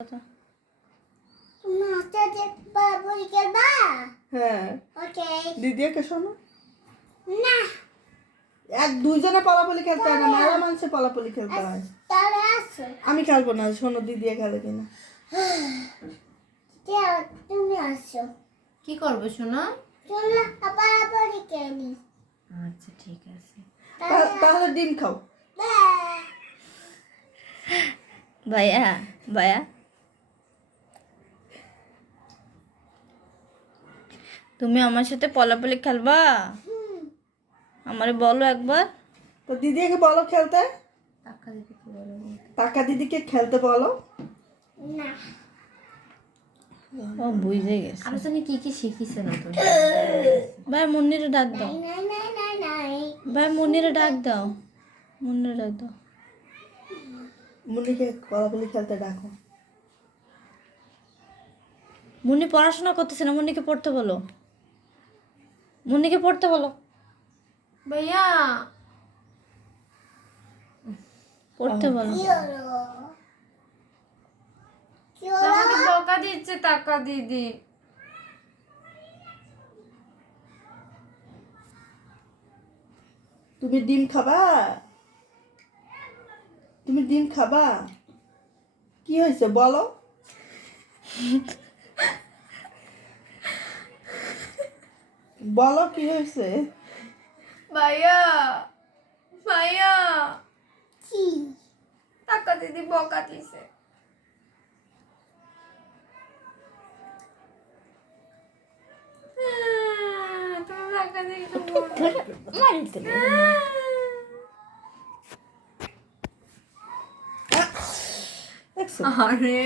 কথা। হ্যাঁ ওকে দিদিকে শোনো না এক দুইজনে পলাপলি খেলতে হয় না, মেলা মানুষে পলাপলি খেলতে হয়। তাহলে আছে আমি খেলবো না, শোনো দিদিয়ে খেলে কিনা। তুমি আসো কি করবে শোনা? চলো আবার আবার খেলি আচ্ছা ঠিক আছে। তাহলে ডিম খাও। ভাইয়া ভাইয়া তুমি আমার সাথে পলাপলি খেলবা? আমারে বলো একবার। তো দিদিকে বলো খেলতে, টাকা দিতে কি বলো? টাকা দিদিকে খেলতে বলো। না ও বুঝে গেছে। আমি জানি কি কি শিখিছে না তুমি। ভাই মুন্নিরে ডাক দাও, নাই নাই নাই নাই ভাই মুন্নিরে ডাক দাও, মুন্নিরে ডাক দাও। মুন্নিকে পলাপলি খেলতে ডাকো। মুন্নি পড়াশোনা করতেছে না, মুন্নিকে পড়তে বলো, মুন্নিকে পড়তে বলো, ভাইয়া পড়তে বলো। কি হলো কি হলো আমাকে বকা দিচ্ছে টাকা দিদি। তুমি ডিম খাবা? তুমি ডিম খাবা? কি হয়েছে বলো? বলো কি হয়েছে? ভাইয়া ভাইয়া কি টাকা দিদি বকা দিছে। তুমি টাকা দিদি দেখছো? আরে